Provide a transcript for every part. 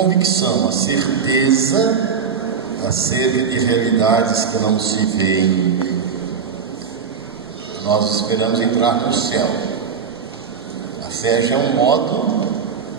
convicção, a certeza acerca de realidades que não se veem. Nós esperamos entrar no céu. A fé já é um modo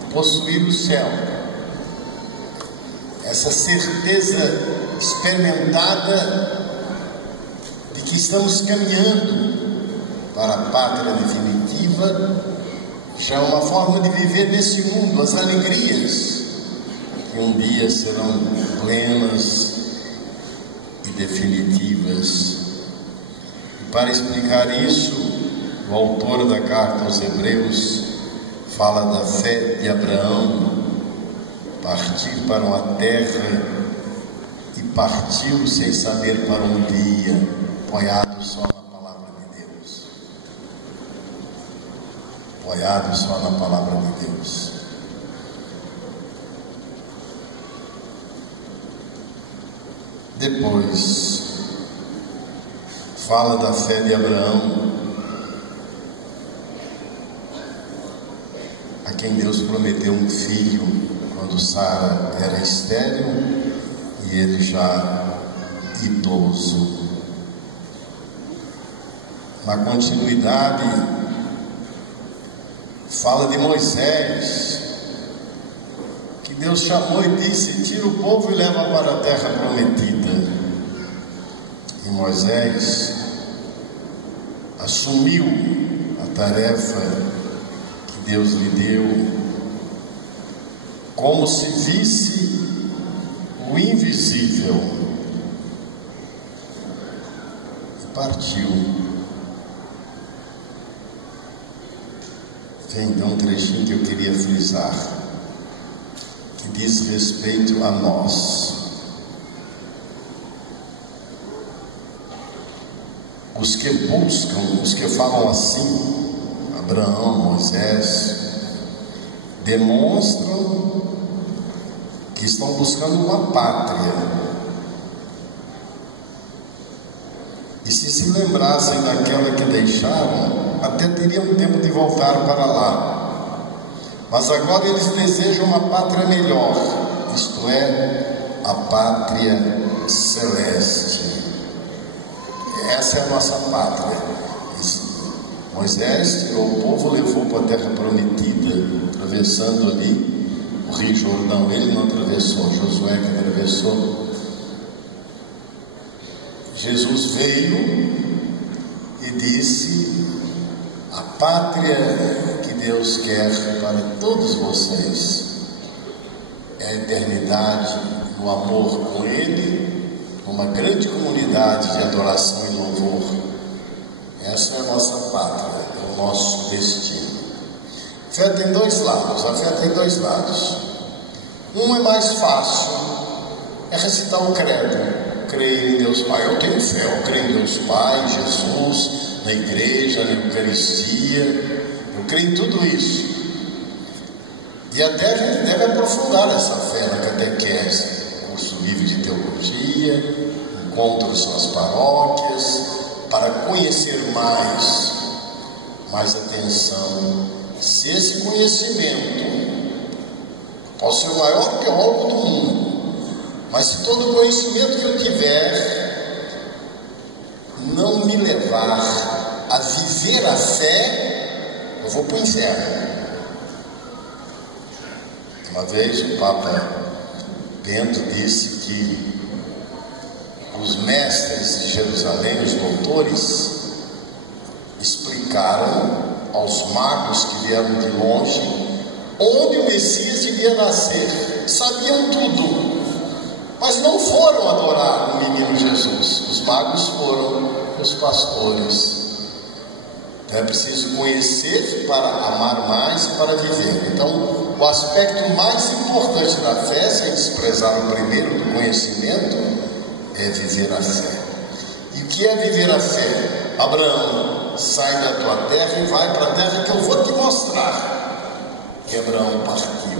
de possuir o céu. Essa certeza experimentada de que estamos caminhando para a pátria definitiva já é uma forma de viver nesse mundo as alegrias que um dia serão plenas e definitivas. E para explicar isso, o autor da carta aos Hebreus fala da fé de Abraão, partir para uma terra, e partiu sem saber para onde ia, apoiado só na palavra de Deus. Apoiado só na palavra de Deus. Depois, fala da fé de Abraão, a quem Deus prometeu um filho quando Sara era estéril e ele já idoso. Na continuidade, fala de Moisés, que Deus chamou e disse: tira o povo e leva para a terra prometida. E Moisés assumiu a tarefa que Deus lhe deu, como se visse o invisível, e partiu. Tem então um trechinho que eu queria frisar, que diz respeito a nós. Os que buscam, os que falam assim, Abraão, Moisés, demonstram que estão buscando uma pátria. E se lembrassem daquela que deixaram, até teriam tempo de voltar para lá. Mas agora eles desejam uma pátria melhor, isto é, a pátria celeste. Essa é a nossa pátria. Moisés tirou o povo, levou para a terra prometida, atravessando ali o rio Jordão. Ele não atravessou, Josué que atravessou. Jesus veio e disse: a pátria que Deus quer para todos vocês é a eternidade no amor com Ele, numa grande comunidade de adoração e louvor. Essa é a nossa pátria, é o nosso destino. A fé tem dois lados, a fé tem dois lados. Um é mais fácil, é recitar o credo. Creio em Deus Pai, eu tenho fé, eu creio em Deus Pai, Jesus, na igreja, na Eucaristia, eu creio em tudo isso. E até a gente deve aprofundar essa fé na catequese, curso livre de teologia, encontros nas paróquias, para conhecer mais. Mas atenção, se esse conhecimento, posso ser o maior teólogo do mundo, mas se todo o conhecimento que eu tiver não me levar a viver a fé, eu vou para o inferno. Uma vez o Papa Bento disse que os mestres de Jerusalém, os doutores, explicaram aos magos que vieram de longe onde o Messias devia nascer. Sabiam tudo, mas não foram adorar o menino Jesus. Os magos foram, os pastores. É preciso conhecer para amar mais e para viver. Então, o aspecto mais importante da fé, sem desprezar o primeiro do conhecimento, é viver a fé. E o que é viver a fé? Abraão, sai da tua terra e vai para a terra que eu vou te mostrar. E Abraão partiu.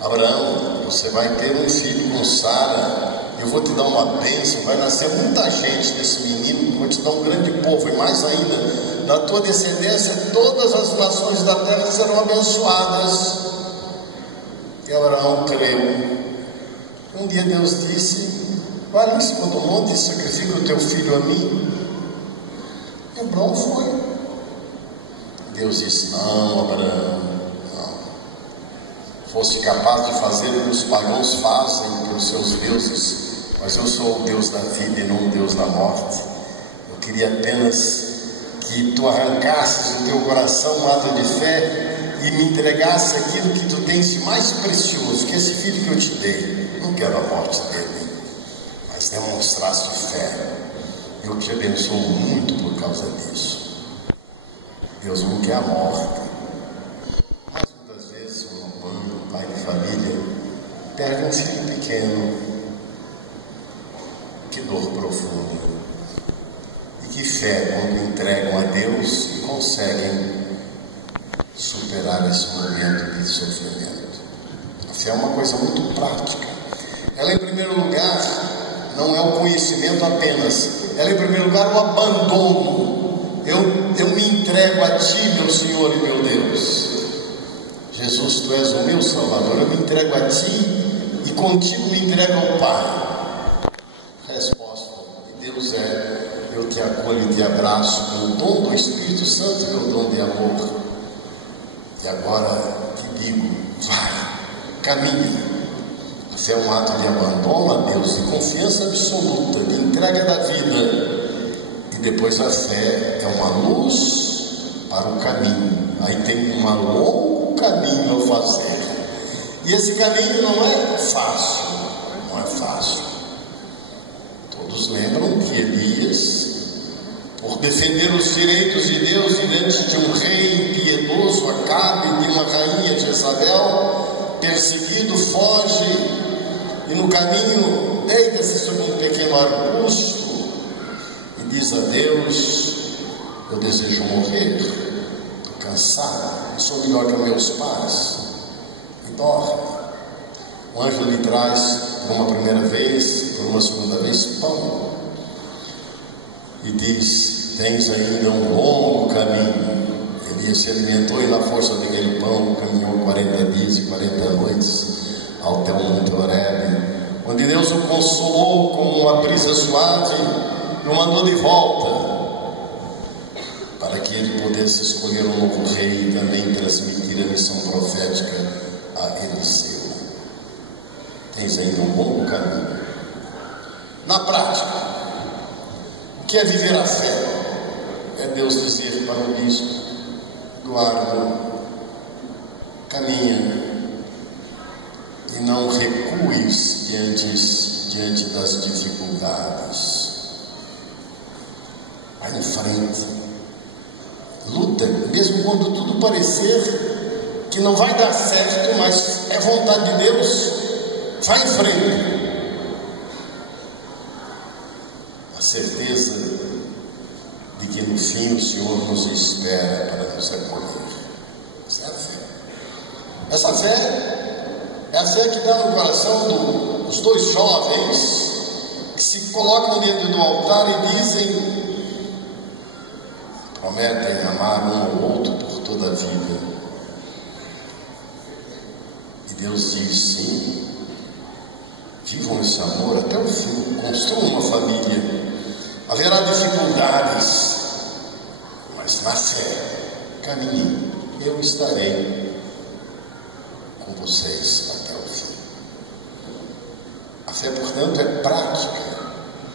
Abraão, você vai ter um filho com Sara, eu vou te dar uma bênção, vai nascer muita gente desse menino, vou te dar um grande povo, e mais ainda, na tua descendência todas as nações da terra serão abençoadas. E Abraão creu. Um dia Deus disse: vai em cima do monte e sacrifica o teu filho a mim. E Abraão foi. Deus disse: não, Abraão, não. Fosse capaz de fazer o que os pagãos fazem pelos seus deuses, mas eu sou o Deus da vida e não o Deus da morte. Eu queria apenas que tu arrancasses do teu coração um ato de fé e me entregasse aquilo que tu tens de mais precioso, que é esse filho que eu te dei. Não quero a morte dele, mas demonstraste fé. Eu te abençoo muito por causa disso. Deus não quer a morte. Mas muitas vezes um pai de família perde um filho pequeno. Que dor profunda. E que fé quando entregam a Deus e conseguem superar esse momento de sofrimento. A fé é uma coisa muito prática. Ela, em primeiro lugar, não é o conhecimento apenas. Ela, em primeiro lugar, é o abandono. Eu me entrego a Ti, meu Senhor e meu Deus. Jesus, Tu és o meu Salvador. Eu me entrego a Ti e contigo me entrego ao Pai. Resposta de Deus é: eu te acolho e te abraço com o dom do Espírito Santo e o dom de amor. E agora te digo: vai, caminhe. A fé é um ato de abandono a Deus, de confiança absoluta, de entrega da vida. E depois a fé é uma luz para o caminho. Aí tem um longo caminho a fazer. E esse caminho não é fácil. Não é fácil. Todos lembram que Elias, por defender os direitos de Deus diante de um rei impiedoso, Acabe, de uma rainha Jezabel, perseguido, foge, e no caminho deita-se sobre um pequeno arbusto e diz a Deus: eu desejo morrer, estou cansado, eu sou melhor que meus pais. E dorme. O anjo lhe traz, por uma primeira vez, por uma segunda vez, pão, e diz: tens ainda um longo caminho. Elias se alimentou e na força daquele pão caminhou 40 dias e 40 noites até o Monte Horebe, onde Deus o consolou com uma brisa suave e o mandou de volta, para que ele pudesse escolher um novo rei e também transmitir a missão profética a Eliseu. Tens ainda um longo caminho. Na prática, o que é viver a fé? É Deus dizer para o bispo: guarda, caminha, e não recues diante das dificuldades. Vai em frente, luta, mesmo quando tudo parecer que não vai dar certo, mas é vontade de Deus. Vai em frente. A certeza de que no fim o Senhor nos espera para nos acolher. Essa é a fé. Essa fé é a fé que dá no coração dos dois jovens que se colocam diante do altar e dizem, prometem amar um ao outro por toda a vida. E Deus diz: sim, vivam esse amor até o fim, construam uma família. Haverá dificuldades, mas na fé, caminhem, eu estarei com vocês até o fim. A fé, portanto, é prática,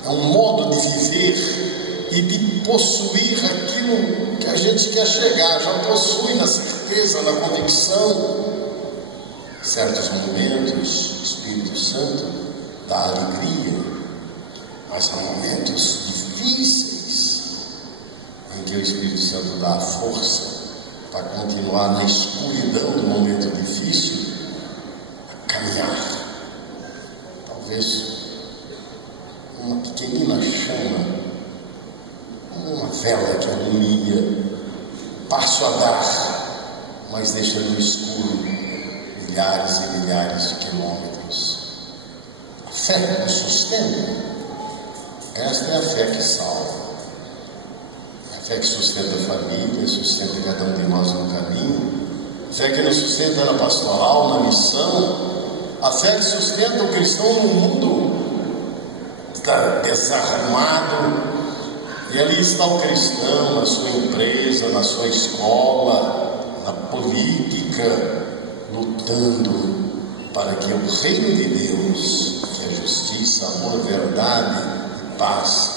é um modo de viver e de possuir aquilo que a gente quer chegar. Já possui na certeza, na convicção. Certos momentos, o Espírito Santo dá alegria, mas há momentos difíceis em que o Espírito Santo dá a força para continuar na escuridão do momento difícil, a caminhar. Talvez uma pequenina chama, uma vela que alumia, passo a dar, mas deixa no escuro milhares e milhares de quilômetros. A fé nos sustenta. Esta é a fé que salva. É a fé que sustenta a família, sustenta cada um de nós no caminho, fé que nos sustenta na pastoral, na missão, a fé que sustenta o cristão no mundo desarrumado. E ali está o cristão na sua empresa, na sua escola, na política, lutando para que o reino de Deus, que é justiça, amor, verdade e paz,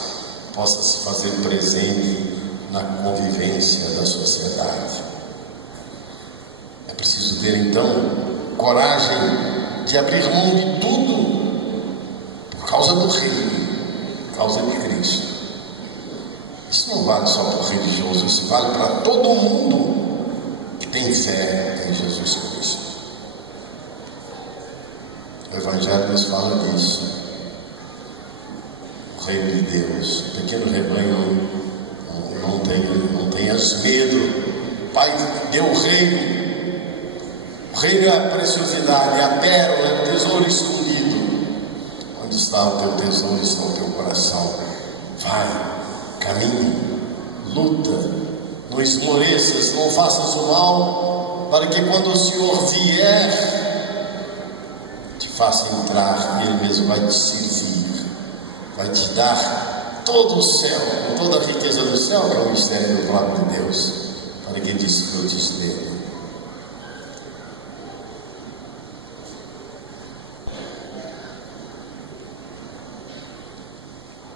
possa se fazer presente na convivência da sociedade. É preciso ter então coragem de abrir mão de tudo por causa do reino, por causa de Cristo. Isso não vale só para o religioso, isso vale para todo mundo que tem fé em Jesus Cristo. O Evangelho nos fala disso. O reino de Deus, o pequeno rebanho, não tenhas medo. Pai deu o reino. O reino é a preciosidade, é a pérola, é o tesouro escondido. Onde está o teu tesouro, está o teu coração. Vai, caminhe, luta, não esmoreças, não faças o mal, para que quando o Senhor vier, te faça entrar, e Ele mesmo vai te servir, vai te dar todo o céu, toda a riqueza do céu, que é o mistério do próprio Deus, para que desfrutes dele.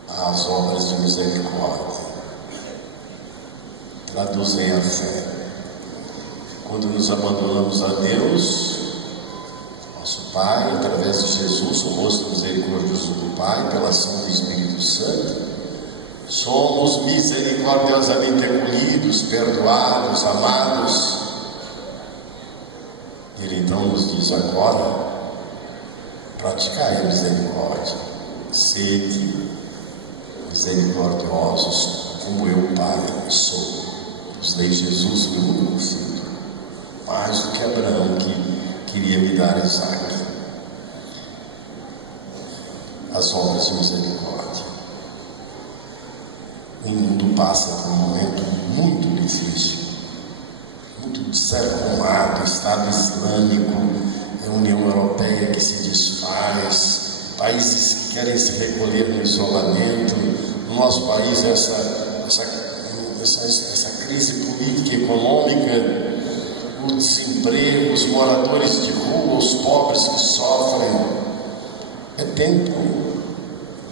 As obras de misericórdia traduzem a fé. Quando nos abandonamos a Deus, nosso Pai, através de Jesus, o rosto misericordioso do Pai, pela ação do Espírito Santo, somos misericordiosamente acolhidos, perdoados, amados. Ele então nos diz agora: praticai a misericórdia, sede misericordiosos, como eu, Pai, sou. Nos dei Jesus, meu único filho, mais do que Abraão, que queria me dar Isaac. As obras de misericórdia. O mundo passa por um momento muito difícil, muito desarrumado, Estado Islâmico, a União Europeia que se desfaz, países que querem se recolher no isolamento. No nosso país, essa crise política e econômica, o desemprego, os moradores de rua, os pobres que sofrem. É tempo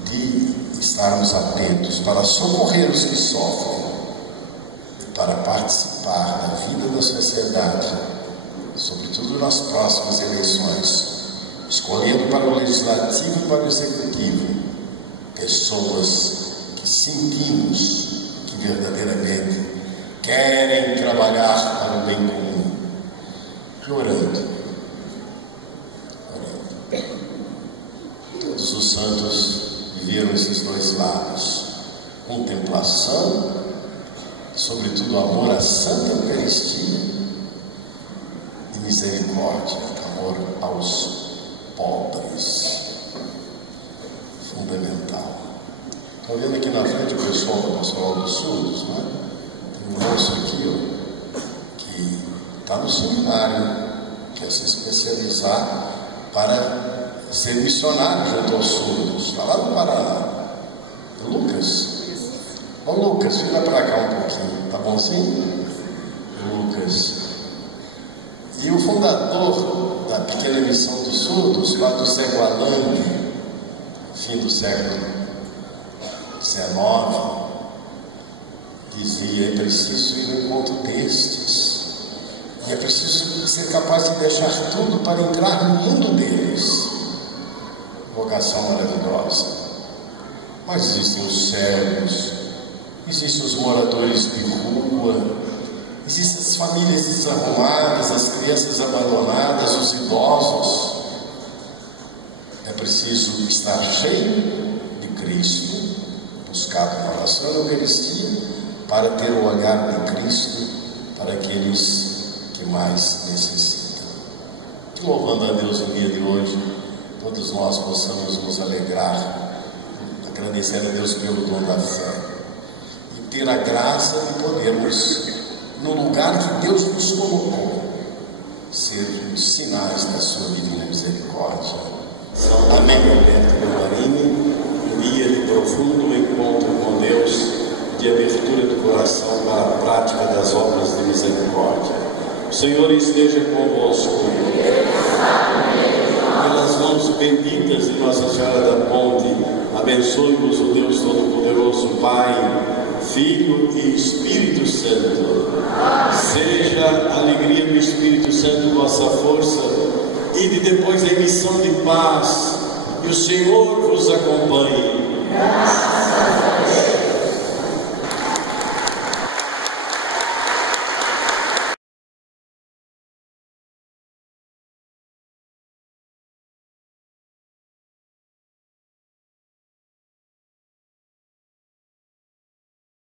de estarmos atentos para socorrer os que sofrem e para participar da vida da sociedade, sobretudo nas próximas eleições, escolhendo para o legislativo e para o executivo pessoas que sentimos que verdadeiramente querem trabalhar para o bem comum, orando. Todos os santos viveram esses dois lados: contemplação, sobretudo amor à Santa Eucaristia, e misericórdia, amor aos pobres. Fundamental. Estou vendo aqui na frente o pessoal da Pastoral dos Surdos, não é? Tem um moço aqui, ó, que está no seminário, quer se especializar para ser missionário junto aos surdos. Está lá no Paraná. Lucas. Ô Lucas, fica para cá um pouquinho, tá bonzinho? Lucas. E o fundador da pequena missão dos surdos, lá do Cego Alang, fim do século XIX, dizia: é preciso ir ao encontro destes, e é preciso ser capaz de deixar tudo para entrar no mundo deles. Vocação maravilhosa. Mas existem os cegos, existem os moradores de rua, existem as famílias desarrumadas, as crianças abandonadas, os idosos. É preciso estar cheio de Cristo, buscado na oração da Eucaristia, para ter o olhar de Cristo para aqueles que mais necessitam. Que, louvando a Deus no dia de hoje, todos nós possamos nos alegrar, agradecer a Deus pelo dom da fé e ter a graça de podermos, no lugar que Deus nos colocou, sejam sinais da sua divina misericórdia. Amém, Alberto Belmarini, guia de profundo encontro com Deus, de abertura do coração para a prática das obras de misericórdia. O Senhor esteja convosco. Pelas mãos benditas de Nossa Senhora da Ponte, abençoe-vos o Deus Todo-Poderoso, Pai, Filho e Espírito Santo. Seja a alegria do Espírito Santo vossa força, e depois a emissão de paz, e o Senhor vos acompanhe.